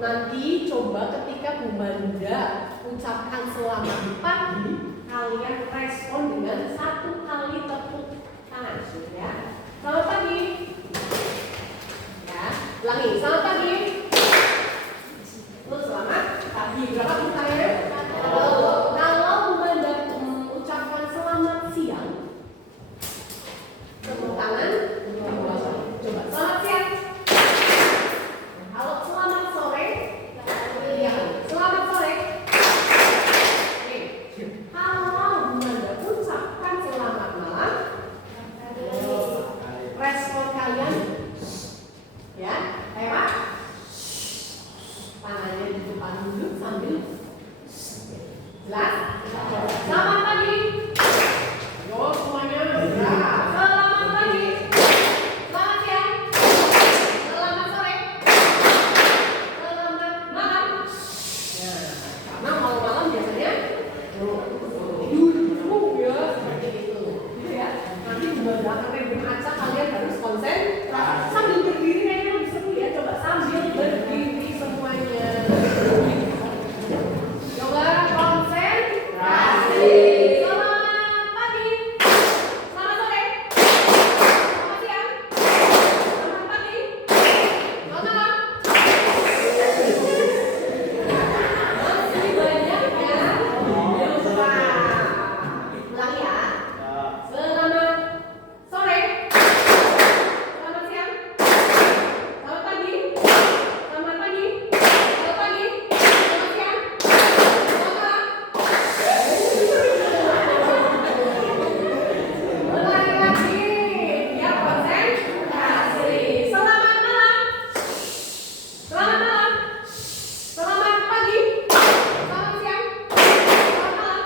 Nanti coba ketika Bu Manda ucapkan selamat pagi, kalian respon dengan 1 kali tepuk tangan, ya. Selamat pagi. Ya, ulangi. Selamat pagi. Terus selamat pagi. Berapa tepuk tangannya? Kalau Bu Manda ucapkan selamat siang, tepuk tangan. Coba selamat siang. Kalau selamat sore, ya, selamat sore. Kalau Manda ucapkan selamat malam, respon kalian, ya, kayak tangannya di depan dulu sambil jelas. Selamat pagi. Yo semuanya. Selamat pagi. Selamat siang. Selamat sore. Selamat malam. Ya, karena malam-malam biasanya tidur ya seperti itu. Gitu ya. Nanti beberapa ribut acak kalian harus konsentrasi sambil berdiri kayaknya lebih seru ya. Coba sambil berdiri semuanya. Coba konsentrasi. Selamat pagi. Selamat sore. Selamat siang. Selamat pagi. Selamat malam. Masih banyak ya. Lupa. Ulangi ya. Selamat sore. Selamat siang. Selamat pagi. Selamat pagi. Selamat pagi. Selamat siang. Selamat malam. Ulangi lagi. Biar konsentrasi. Selamat malam. Selamat malam. Selamat pagi. Selamat siang. Selamat malam.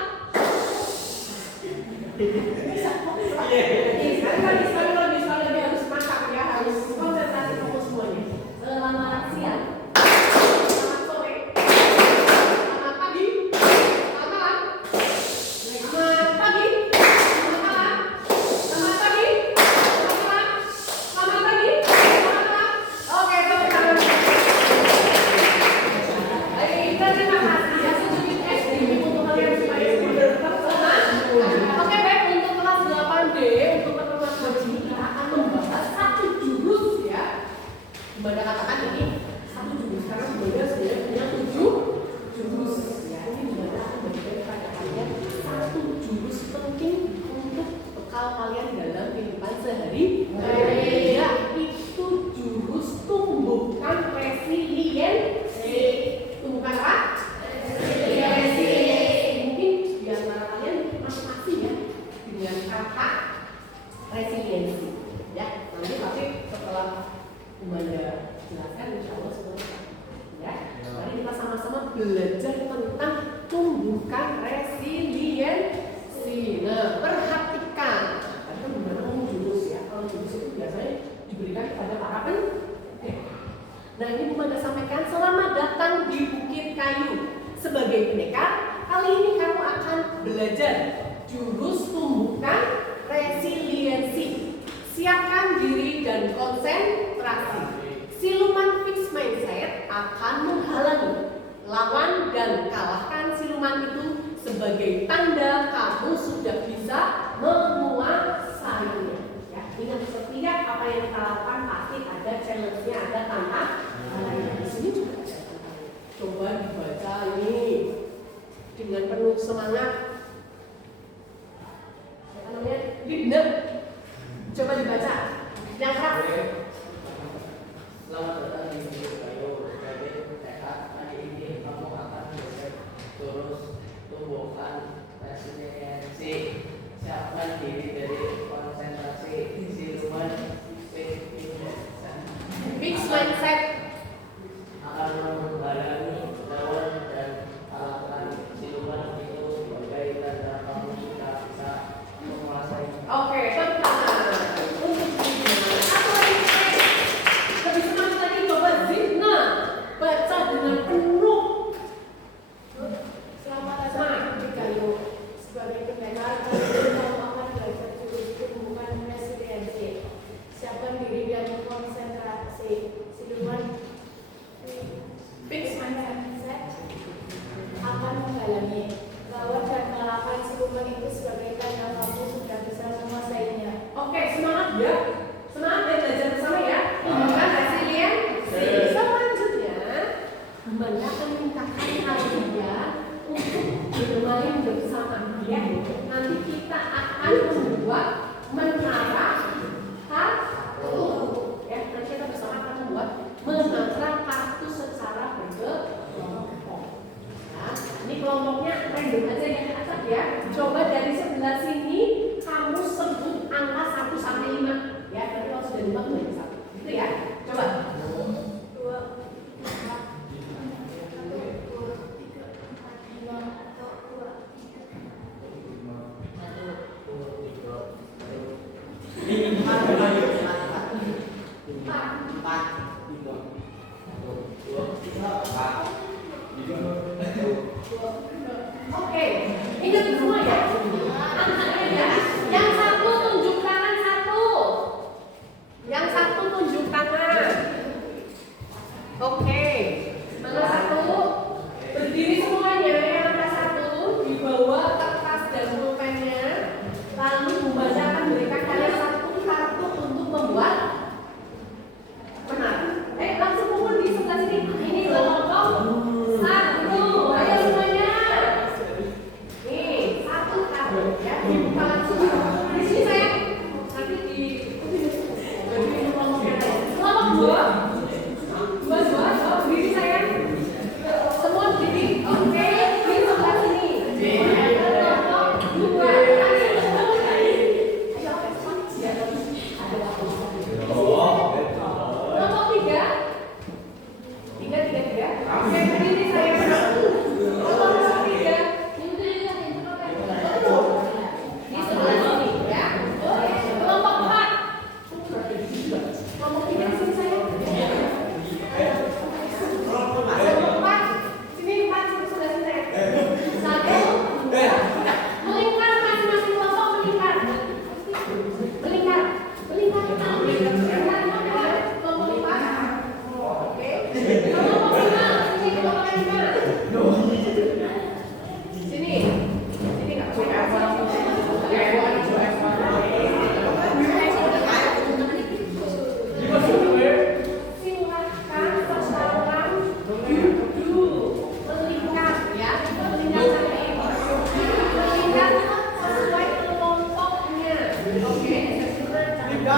Sekali lagi harus masak ya, harus konsentrasi fokus semuanya. Selamat siang. Selamat sore. Selamat pagi. Selamat malam. Selamat pagi. Selamat malam. Selamat pagi. Selamat malam. Selamat pagi. Selamat malam. Oke, tepuk tangan. Baik, terima kasih ya sedikit SD untuk kalian supaya tetap semangat. Oke, baik, untuk kelas 8D untuk pertemuan wajib kita akan membahas 1 jurus ya. Bunda katakan ini 1 jurus karena Bunda sebenarnya punya 7 jurus ya. Ini Bunda akan memberikan kepada kalian 1 jurus penting untuk bekal kalian dalam kehidupan sehari-hari. Yaitu jurus tumbuhkan resiliensi. Tumbuhkan apa? Resiliensi. Mungkin di antara kalian masing-masing ya dengan kata resiliensi. Ya, nanti tapi setelah Bunda jelaskan insya Allah semua ya. Mari kita sama-sama belajar tentang tumbuhkan resiliensi. Nah, perhatikan. Tadi kan Bunda ngomong jurus ya. Kalau jurus itu biasanya diberikan kepada para pendekar. Nah, ini Bunda sampaikan selamat datang di Bukit Kayu. Sebagai pendekar, kali ini kamu akan belajar jurus tumbuhkan resiliensi. Siapkan diri dan konsentrasi. Siluman fixed mindset akan menghalangi lawan dan kalahkan siluman itu sebagai tanda kamu sudah bisa menguasainya. Ya, ingat setiap apa yang kita lakukan pasti ada challenge-nya, ada tantangannya. Di sini juga ada tantangannya. Coba dibaca ini dengan penuh semangat. Apa namanya? Benar. Coba dibaca. Yang keras. Selamat datang di Bukit Kayu. Sebagai tekad hari ini kamu akan belajar terus tumbuhkan resiliensi. Siapkan diri dari dan kamu sudah bisa menguasai. Oke, pertama untuk zikna. Apa lagi? Lebih semangat lagi coba zikna. Baca dengan penuh Selamat datang di Kayu. Sebagai pendengar, kamu akan belajar jurus pembukaan resiliensi. Siapkan diri dan konsentrasi. Siluman fix mindset akan menghalangi lawan dan kalahkan siluman itu sebagai tanda kamu sudah bisa menguasainya. Oke, semangat ya. Semangat ya belajar bersama ya. Pembukaan resiliensi. Selanjutnya, Bunda akan mintakan kalian untuk bermain bersama ya. Nanti kita akan membuat menara kartu. Ya, nanti kita bersama akan membuat menara kartu secara berkelompok. Ya, ini kelompoknya random aja ya, acak ya. Coba dari sebelah sini kamu sebut angka 1 sampai 5 ya. Nanti kalau sudah 5 tuh bisa. Gitu ya. Coba. 2, 4, 1, 2, 3, 4, 5, 2, 3. Oke, ingat semua ya. Angkanya ya. Yang satu tunjuk tangan satu. Yang satu tunjuk tangan. Oke. Mana satu? Berdiri semuanya. Yang angka satu dibawa kertas dan pulpennya. Lalu Bunda akan berikan kalian satu kartu untuk membuat benar. Langsung kumpul di sebelah sini. Ini kelompok satu. Ayo semuanya. Nih, satu kartu ya. Dibuka langsung. Di sini saya. Nanti di kelompok dua. Dua. Berdiri saya. Semua berdiri. Oke. Di sebelah sini. Kelompok dua. Kelompok tiga. Oke, berdiri saya. Kelompok tiga. Di sebelah sini ya. Kelompok 4. Kelompok 3 di sini saya. Kelompok 4. Sini 4 sebelah sini saya. 1, 2. Melingkar masing-masing kelompok melingkar. Melingkar. Kelompok 4. Oke. Kelompok 5. Sini kelompok 5. Sini nggak silahkan seseorang duduk melingkar ya, melingkar sesuai kelompoknya. Oke, sudah berbuka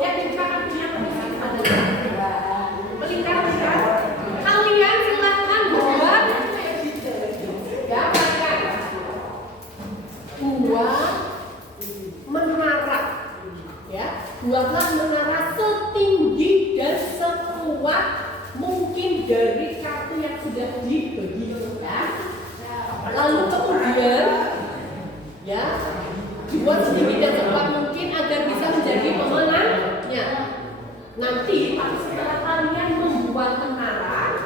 ya dibuka kartunya melingkar. Kalian silahkan buat ya buat menara ya, buatlah menara setinggi dan sekuat mungkin dari kartu yang sudah dibagi ya. Lalu kemudian ya dibuat sedikit dan sekuat mungkin agar bisa menjadi pemenangnya. Nanti setelah kalian membuat menara,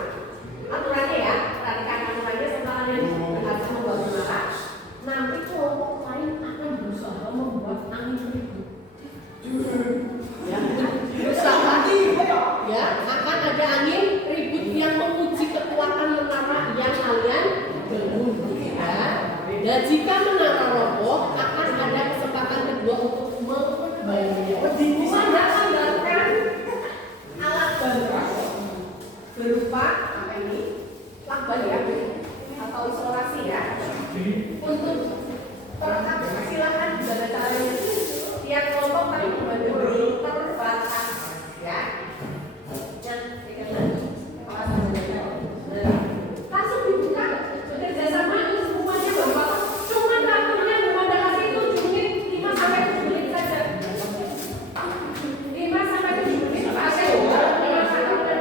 aturannya ya, perhatikan aturannya setelah kalian berhasil membuat menara, nanti kelompok lain akan berusaha membuat angin ribut. Ya, berusaha ya, akan ada angin ribut yang menguji kekuatan menara yang kalian bangun. Ya. Dan jika menara roboh, akan ada kesempatan kedua untuk membangunnya. Mana tambahkan alat bantu berupa apa ini? Lakban ya, atau isolasi ya. Untuk perekat silakan juga caranya. Tiap kelompok paling membantu terbatas ya. Langsung dibuka kerjasama ini semuanya bahwa cuma waktunya memandang itu cuma 5 sampai 7 menit saja. 5 sampai 7 menit pakai 5 sampai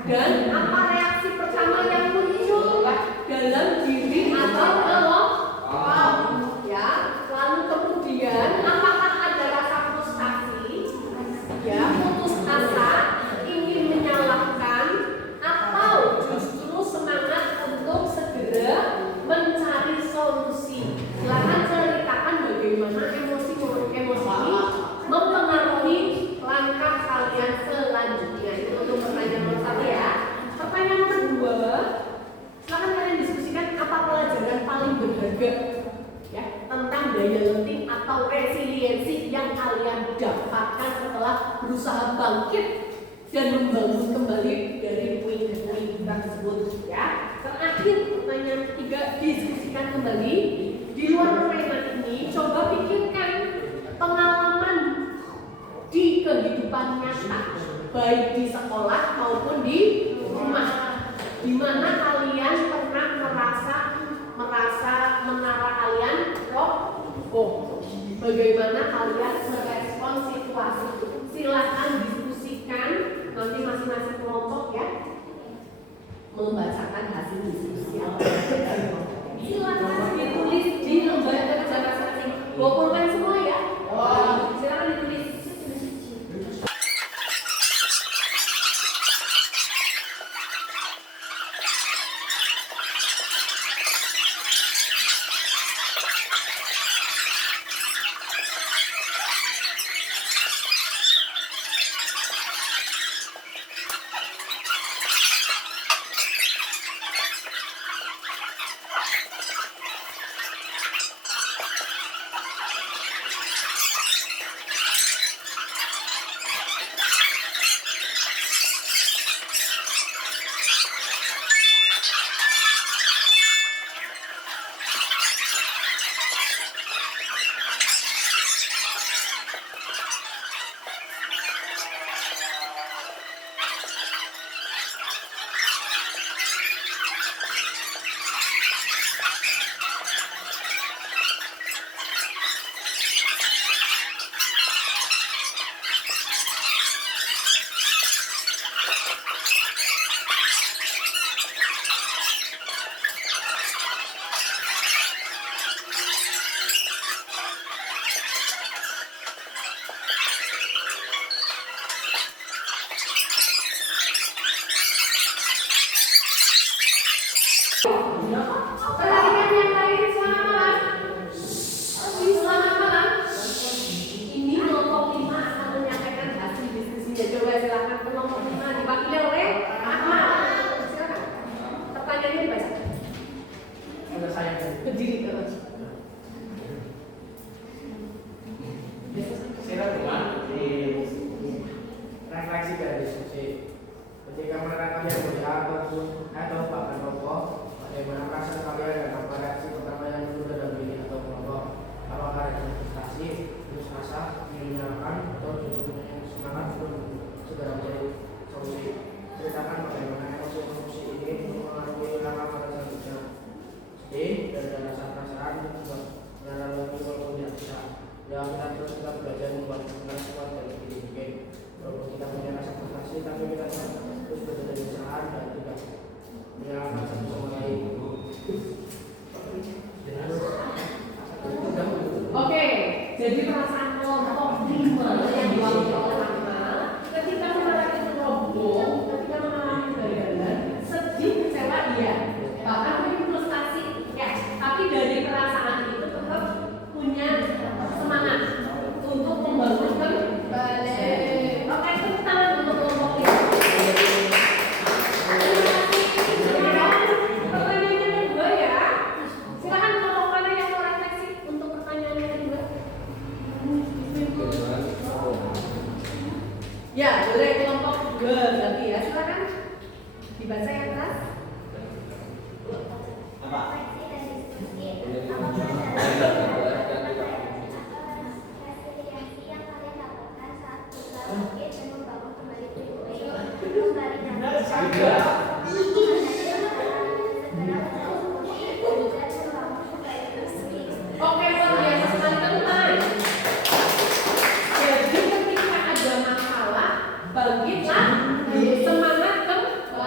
Dan apa reaksi pertama yang muncul dalam diri atau kelompok? Ya, lalu kemudian apakah ada rasa frustasi? Ya, putus asa, ingin menyalahkan, atau justru semangat untuk segera mencari solusi? Silahkan ceritakan bagaimana emosi ini mempengaruhi langkah kalian selanjutnya. Itu untuk pertanyaan nomor 1 ya. Pertanyaan nomor 2, silahkan kalian diskusikan apa pelajaran paling berharga ya tentang daya lenting atau resiliensi yang kalian dapatkan setelah berusaha bangkit dan membangun kembali dari puing-puing tersebut ya. Terakhir pertanyaan ketiga, diskusikan kembali di luar permainan ini. Coba pikirkan pengalaman di kehidupan nyata, baik di sekolah maupun di rumah, di mana kalian pernah merasa menara kalian roboh. Bagaimana kalian merespon situasi? Silakan diskusikan, nanti masing-masing kelompok ya membacakan hasil diskusi. Silakan ditulis di lembar kerja masing-masing. 20 kan semua ya? Silakan ditulis. Perhatikan yang lain, selamat malam. Selamat malam. Ini kelompok 5 akan menyampaikan hasil diskusinya. Coba silakan kelompok 5 diwakili oleh Ahmad. Silakan. Pertanyaannya dibaca. Sudah saya Berdiri terus. silakan di refleksi dan diskusi. Ketika menerangkan yang berbeda atau bahkan rokok, bagaimana perasaan kalian dan apa reaksi pertama yang muncul dalam diri atau kelompok? Apakah ada frustasi, putus asa, ingin menyalahkan, atau justru semangat untuk segera mencari solusi? Ceritakan bagaimana emosi ini mempengaruhi langkah pada selanjutnya. Sedih dan ada rasa perasaan membuat mengalami walaupun tidak bisa. Ya, kita belajar membuat kita kuat dari diri mungkin. Walaupun kita punya rasa frustasi, tapi kita terus berada di usaha dan tidak menyalahkan satu sama lain. Oke, jadi perasaan kelompok 5 yang diwakili oleh Ahmad ketika mengalami roboh, ketika mengalami kegagalan, sedih, kecewa, iya, bahkan mungkin frustasi, ya. Tapi dari perasaan itu tetap punya semangat untuk membangun kembali. Oke, tepuk tangan untuk kelompok 5. Pertanyaan yang kedua ya. Silakan kelompok mana yang mau refleksi untuk pertanyaan yang kedua. Ya, boleh kelompok 2 berarti ya. Silakan dibaca yang keras. Oke, luar biasa sekali teman-teman. Jadi ketika ada masalah, bangkitlah, semangat kembali.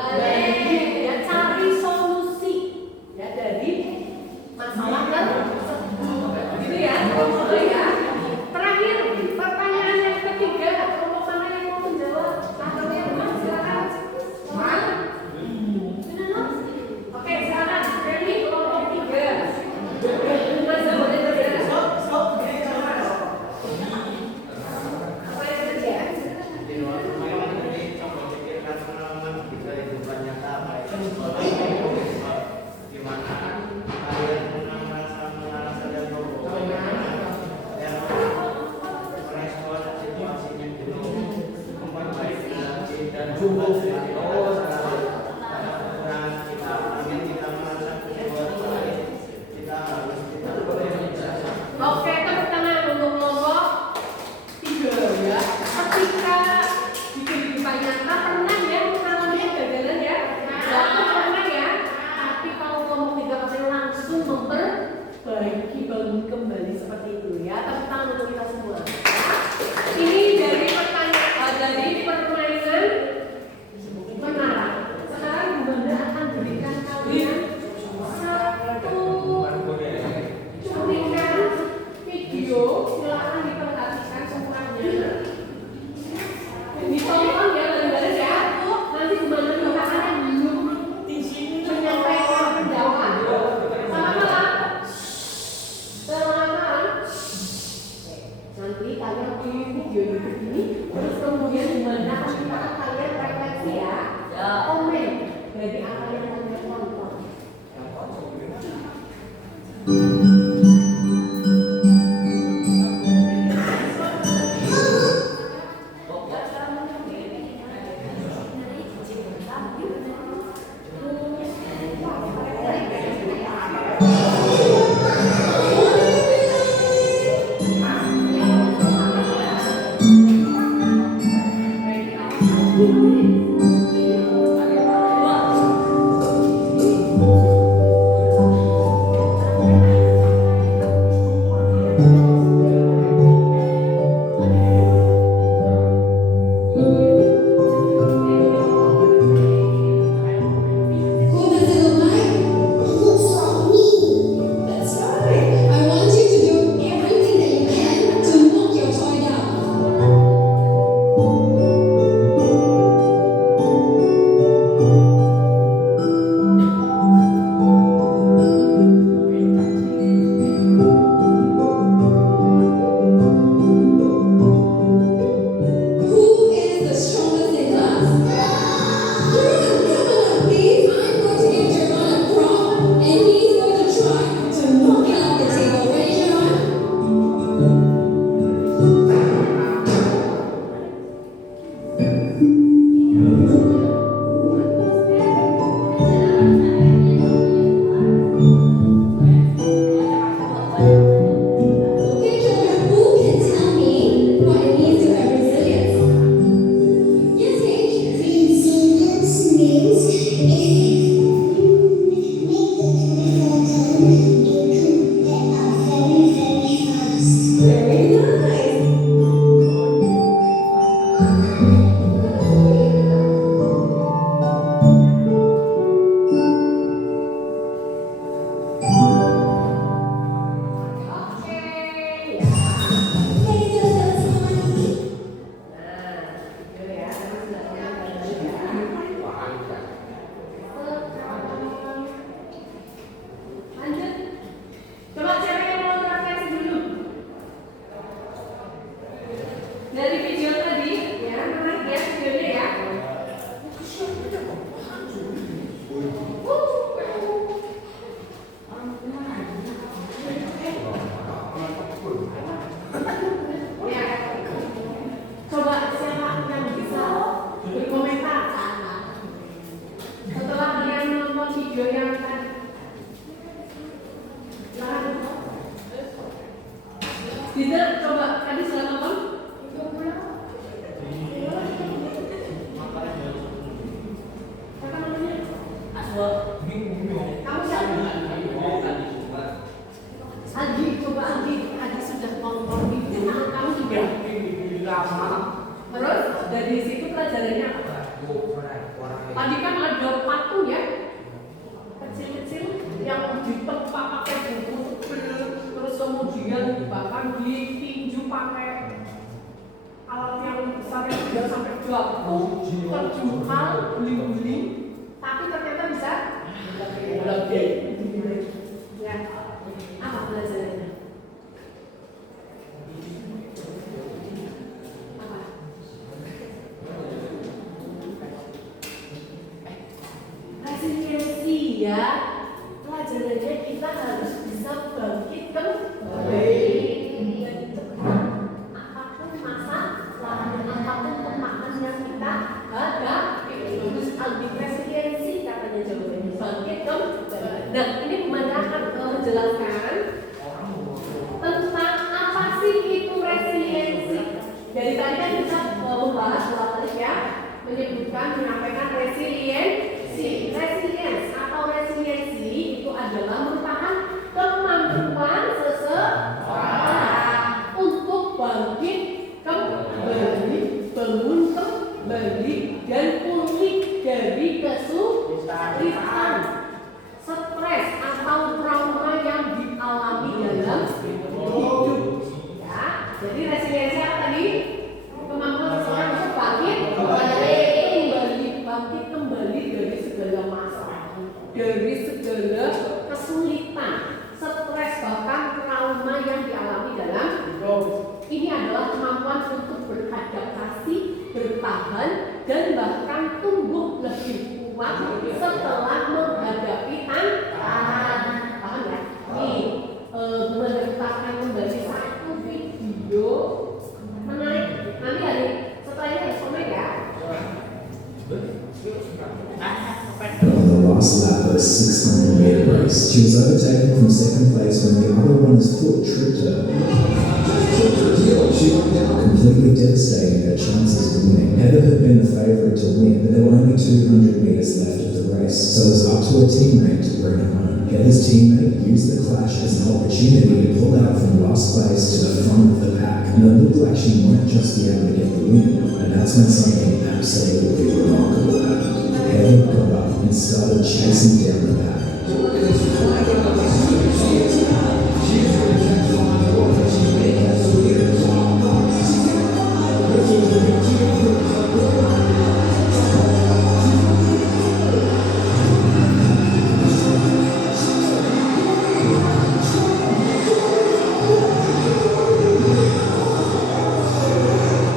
Gimana kalian pernah merasa dan merespon situasinya gitu, memperbaiki dan juga kita merasa kita harus Oke, tepuk tangan untuk kelompok 3 ya. Ketika di kehidupan nyata pernah ya mengalami kegagalan ya? Waktu pernah ya. Tapi kalau kelompok 3 kalian langsung memperbaiki, bangun kembali seperti itu ya. Tepuk tangan untuk kita semua. Ini dari pertanyaan, dari permainan menara. Sekarang Bunda akan berikan kalian satu cuplikan video, silakan diperhatikan semuanya. Ditonton ya benar-benar ya. Nanti gimana kita akan di sini menyampaikan pendapat. Selamat malam. Nanti kalian pilih video ini, terus kemudian gimana kita kalian refleksi ya. Komen dari apa yang kalian tonton. Bisa coba tadi silakan Bang. Apa namanya? Aswa. Kamu siapa? Adi, coba Adi sudah nonton itu. Kamu juga. Terus dari situ pelajarannya apa? Tadi kan ada patung ya, kecil-kecil yang ditempa pakai buku tebel, terus kemudian bahkan ditinju pakai alat yang sampai 3 sampai 20 terjungkal, beling-beling, tapi ternyata bisa lebih. Ya, apa pelajarannya? Rajin ya pelajarannya kita harus bisa bangkit kembali. Apapun masalah, apapun kelemahan yang kita hadapi, harus lebih resiliensi katanya jawabannya bangkit kembali. Nah ini Bunda akan menjelaskan tentang apa sih itu resiliensi. Dari tadi kan kita membahas bolak-balik ya, menyampaikan resiliensi atau resiliensi itu adalah merupakan kemampuan seseorang untuk bangkit kembali, bangun kembali, dan pulih dari kesulitan, stres atau trauma yang dialami dalam hidup. Ya, jadi resiliensi apa tadi? Kemampuan seseorang untuk bangkit kembali dari segala masalah, dari segala kesulitan, stres bahkan trauma yang dialami dalam hidup. Ini adalah kemampuan untuk beradaptasi, bertahan, dan bahkan tumbuh lebih kuat setelah menghadapi tantangan. Paham ya? Nih, menceritakan kembali satu video menarik. Nanti hari setelahnya harus komen ya. On the last lap of a 600-meter race, she was overtaken from second place when the other runner's foot tripped her, completely devastating her chances of winning. Heather had been the favourite to win, but there were only 200 metres left of the race, so it was up to her teammate to bring it home. Heather's teammate used the clash as an opportunity to pull out from last place to the front of the pack, and it looked like she might just be able to get the win, and that's when something absolutely remarkable happened. Heather got up and started chasing down the pack.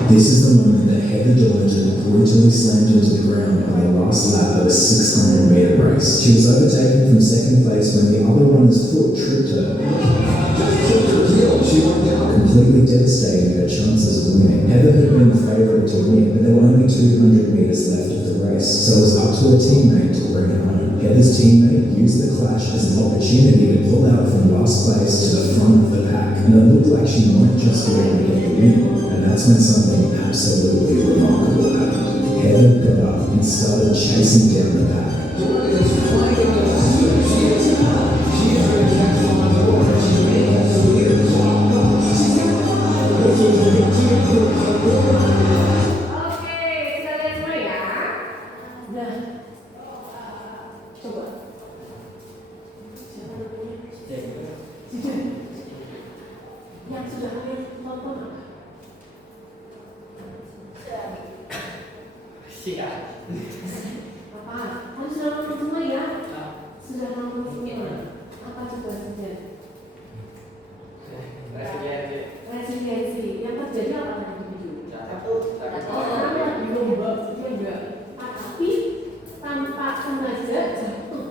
This is the moment that Heather Darlington brutally slammed into the ground on the last lap of a 600-meter race. She was overtaken from second place when the other runner's foot tripped her, completely devastating her chances of winning. Heather had been the favourite to win, but there were only 200 metres left of the race, so it was up to her teammate to bring it home. Heather's teammate used the clash as an opportunity to pull out from last place to the front of the pack, and it looked like she might just be able to get the win, and that's when something absolutely remarkable happened. Heather got up and started chasing down the pack. Oke, kita lihat semua ya. Nah, coba. Yang sudah kalian tonton apa? Siap. Apa? Kalian sudah nonton semua ya? Sudah nonton semua. Apa coba saja? Resiliensi. Yang terjadi apa tadi di video? Orang lagi lomba juga, tapi tanpa sengaja jatuh.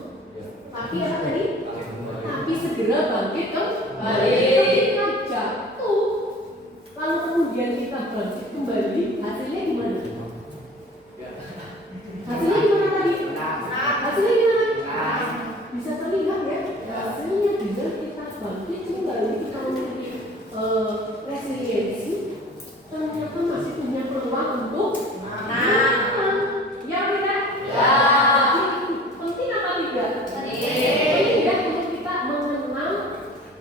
Tapi apa tadi? Tapi segera bangkit kembali. Ketika jatuh, lalu kemudian kita bangkit kembali, hasilnya gimana? Hasilnya gimana tadi? Hasilnya gimana? Bisa terlihat ya? Hasilnya dengan kita bangkit kembali, kita memiliki resiliensi, ternyata masih punya peluang untuk menang. Ya tidak? Ya. Penting apa tidak? Penting ya untuk kita mengenal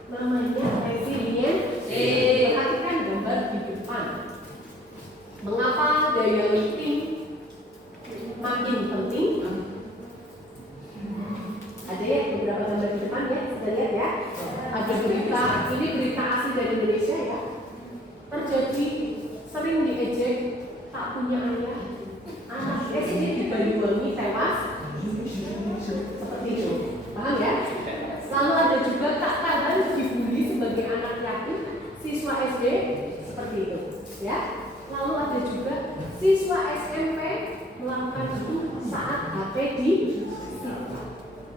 namanya resiliensi. Perhatikan gambar di depan. Mengapa daya meeting makin penting? Ada ya beberapa gambar di depan ya, kita lihat ya. Ada berita, ini berita asli dari Indonesia ya. Terjadi sering diejek, tak punya ayah. Anak SD di Banyuwangi tewas seperti itu. Paham ya? Lalu ada juga tak tahan dibully sebagai anak yatim siswa SD seperti itu. Ya. Lalu ada juga siswa SMP melakukan itu saat HP di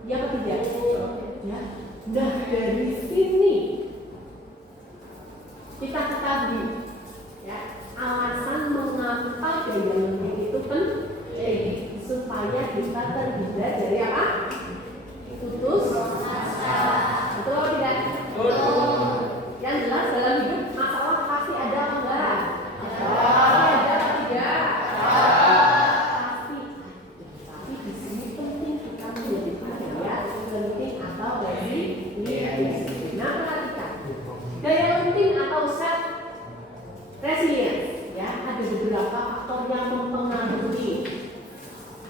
Yang ketiga, ya. Nah dari sini kita ketahui, ya, alasan mengapa gaya lenting itu penting supaya kita terhindar dari apa? Putus asa. Betul atau tidak? Betul. Yang jelas dalam hidup masalah pasti ada apa enggak? Pasti ada apa tidak? Pasti. Tapi di sini penting kita menjadi gaya lenting atau resilience. Nah perhatikan, gaya lenting atau self resilience, ya, ada beberapa faktor yang mempengaruhi.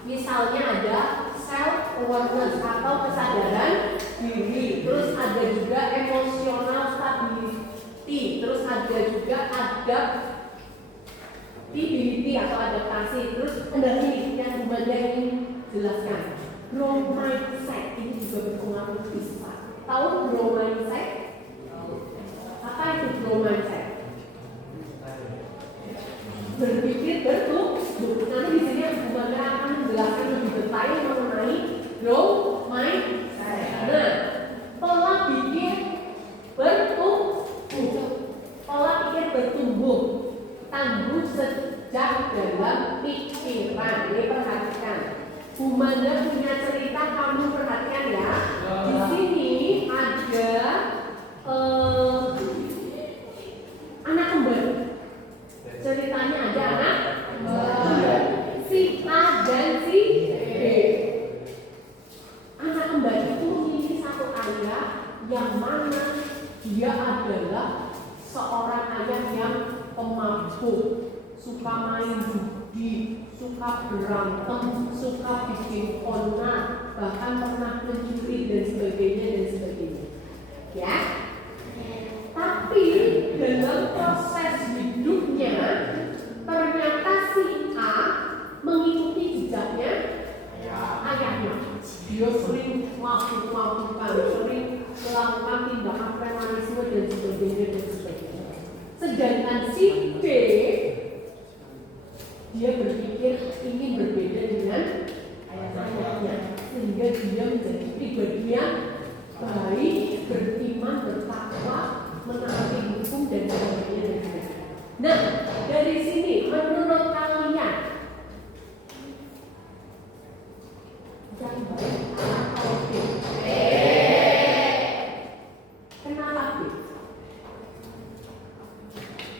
Misalnya ada self awareness atau kesadaran diri, terus ada juga emotional stability, terus ada juga adaptability atau adaptasi, terus ada ini yang Bunda ingin jelaskan, growth mindset. Ini juga berpengaruh besar. Tahu growth mindset? Apa itu growth mindset? Berpikir bertumbuh. Nanti di sini Bunda akan menjelaskan lebih detail mengenai growth mindset. Nah, pola pikir bertumbuh. Pola pikir bertumbuh. Tumbuh sejak dalam pikiran. Ini perhatikan. Bunda punya cerita, kamu perhatikan ya. Di sini ada anak kembar. Ceritanya ada anak kembar, si A dan si B. Anak kembar itu memiliki satu ayah yang mana dia adalah seorang ayah yang pemabuk, suka main judi, suka berantem, suka bikin onar, bahkan pernah mencuri dan sebagainya. Ya. Tapi dalam proses hidupnya ternyata si A mengikuti jejaknya ayahnya. Dia sering mabuk-mabukan, sering melakukan tindakan premanisme dan sebagainya. Sedangkan si B, dia berpikir ingin berbeda dengan ayahnya, sehingga dia menjadi pribadi yang baik, beriman, bertakwa, menaati hukum dan sebagainya. Nah, dari sini menurut kalian yang baik atau B? Kenapa B?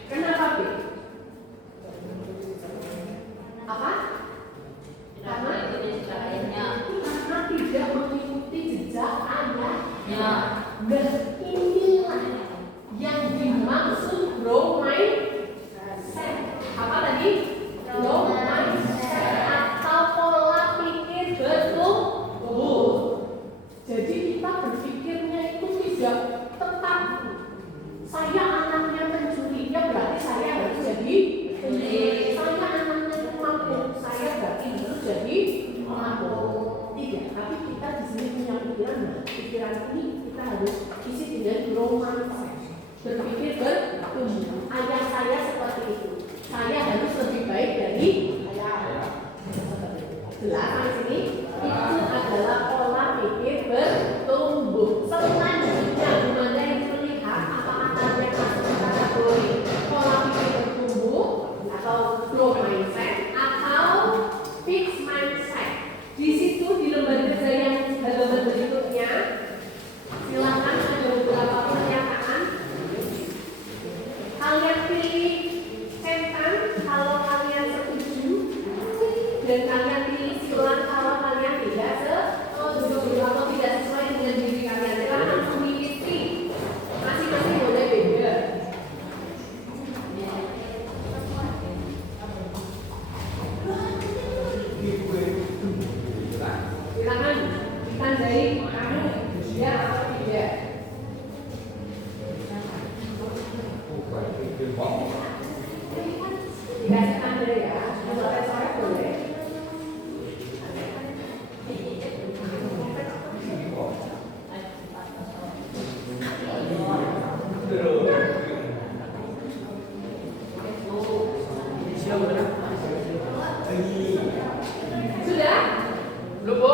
Kenapa B? Apa? Karena tidak mengikuti jejak ayahnya. Dan inilah yang dimaksud growth mindset. Apa tadi? Growth mindset atau pola pikir bertumbuh. Jadi kita berpikirnya itu tidak tetap saya anaknya pencuri, ya berarti saya harus jadi pencuri. Saya anaknya pemabuk, saya berarti harus jadi pemabuk. Tidak, tapi kita di sini punya pikiran ini kita harus isi dengan growth mindset. Berpikir bertumbuh. Ayah saya seperti itu, saya harus lebih baik dari ayah. Jelas di sini itu adalah pola pikir bertumbuh. Selanjutnya Bunda yang melihat apakah kalian masuk ke kategori pola pikir bertumbuh atau growth mindset atau fixed mindset. Di situ di lembar kerja yang halaman berikutnya, silakan ada beberapa pernyataan. Kalian pilih centang kalau kalian setuju, dan kalian pilih silang kalau kalian tidak setuju atau tidak sesuai dengan diri kalian. Silakan memilih sih. Masing-masing boleh beda. Silakan ditandai kamu ya atau tidak. Dikasih tanda ya, sore-sore boleh. Sudah? Belum, Bu.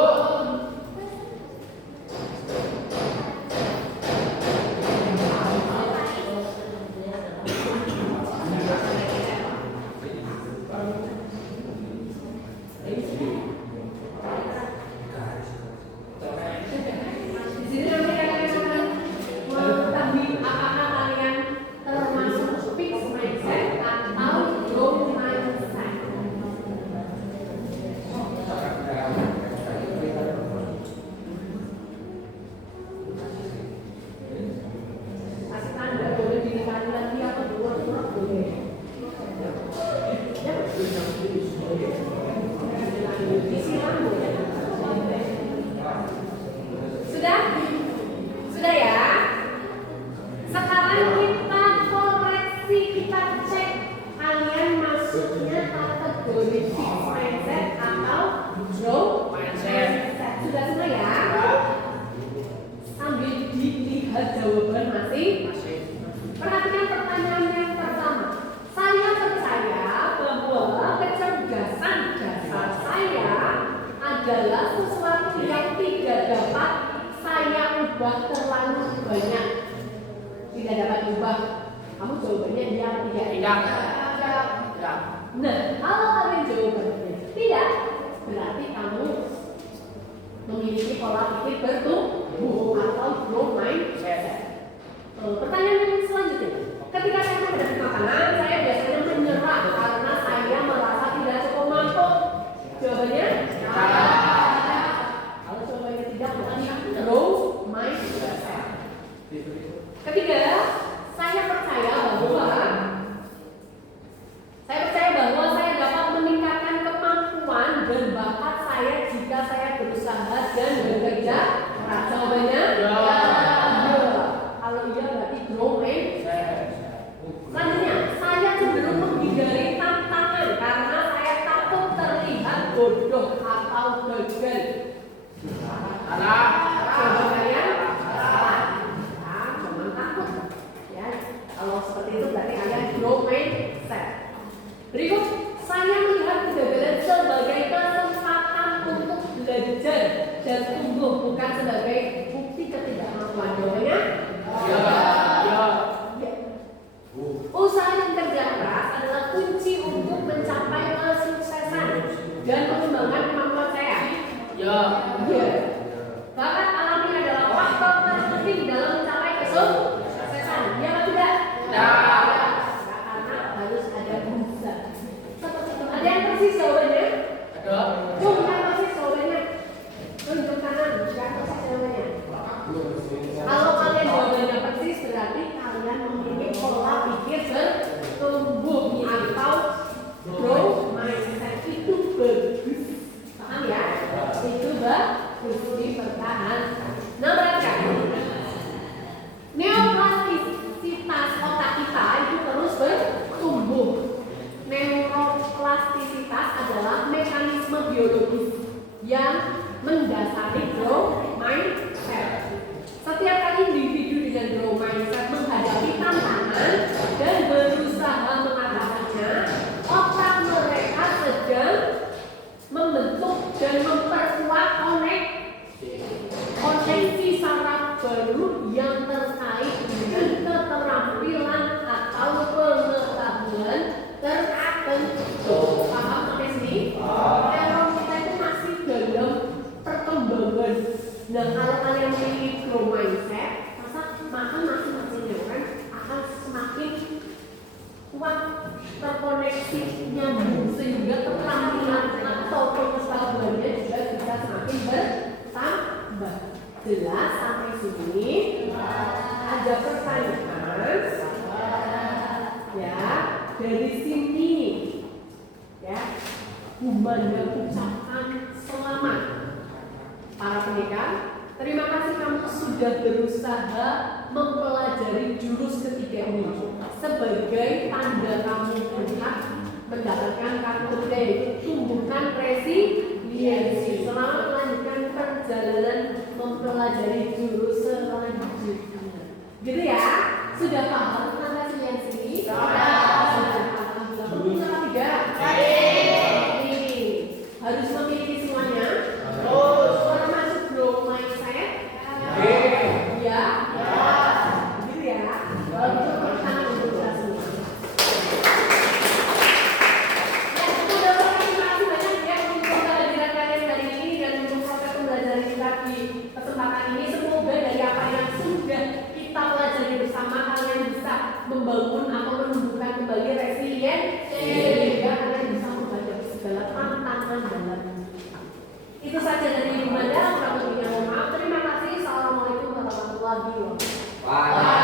adalah sesuatu yang tidak dapat saya ubah terlalu banyak. Tidak dapat ubah. Kamu jawabannya iya atau tidak? Tidak. Nah, kalau kalian jawabannya tidak, berarti kamu memiliki pola pikir bertumbuh atau growth mindset. Pertanyaan yang selanjutnya, ketika saya menghadapi makanan, saya biasanya menyerah karena saya merasa tidak cukup mampu. Jawabannya? Kalau jawabannya tidak, berarti growth mindset. Ketiga, saya percaya bahwa saya dapat meningkatkan kemampuan dan bakat saya jika saya berusaha dan bekerja keras. Jawabannya? Ya. Kalau iya berarti growth mindset. Selanjutnya, saya cenderung menghindari tantangan karena saya takut terlihat bodoh atau gagal. Jawaban kalian? Salah. Cuma takut. Ya, kalau seperti itu berarti kalian growth mindset. Berikut, saya melihat kegagalan sebagai kesempatan untuk belajar dan tumbuh, bukan sebagai bukti ketidakmampuan. Jawabannya? Ya. Usaha dan kerja keras adalah kunci untuk mencapai kesuksesan dan pengembangan kemampuan saya. Ya. Bakat alami adalah faktor terpenting dalam mencapai kesuksesan. Ya atau tidak? Karena harus ada usaha. Ada yang persis jawabannya? Ada. Yang persis jawabannya? Tunjuk kanan. Yang persis jawabannya? Kalau kalian jawabannya persis, berarti kalian memiliki pola pikir bertumbuh atau growth mindset. Itu bagus. Paham ya? Itu bagus, dipertahankan. Nah, perhatikan. Neuroplastisitas otak kita itu terus bertumbuh. Neuroplastisitas adalah mekanisme biologis yang mendasari growth mindset. Setiap kali individu dengan growth mindset menghadapi tantangan dan berusaha mengatasinya, otak mereka sedang membentuk dan memperkuat koneksi saraf baru yang terkait dengan keterampilan atau pengetahuan tertentu. Paham sampai sini? Kalau kita itu masih dalam perkembangan. Nah, kalau kalian memiliki growth mindset, maka masing-masingnya kan akan semakin kuat terkoneksi nyambung sehingga keterampilan atau pengetahuannya juga bisa semakin bertambah. Jelas sampai sini? Ada pertanyaan? Ya, dari sini ya, Bumanda ucapkan selamat. Para pendekar, terima kasih kamu sudah berusaha mempelajari jurus ketiga ini. Sebagai tanda kamu berhak mendapatkan kartu T, tumbuhkan resiliensi. Selamat melanjutkan perjalanan mempelajari jurus selanjutnya. Gitu ya? Sudah paham tentang resiliensi? Sudah paham. Pentingnya ketiga? Ini harus memiliki semuanya. Termasuk growth mindset. Ya. Gitu ya. Kalau gitu tangan untuk kita semua. Ya, sudah terima kasih banyak ya untuk kehadiran kalian hari ini dan untuk proses pembelajaran kita di kesempatan ini. Semoga dari apa yang sudah kita pelajari bersama kalian bisa membangun atau menumbuhkan kembali resiliensi sehingga kalian bisa menghadapi segala tantangan dalam itu saja dari Bumanda. Kurang lebihnya mohon maaf. Terima kasih. Assalamualaikum warahmatullahi wabarakatuh.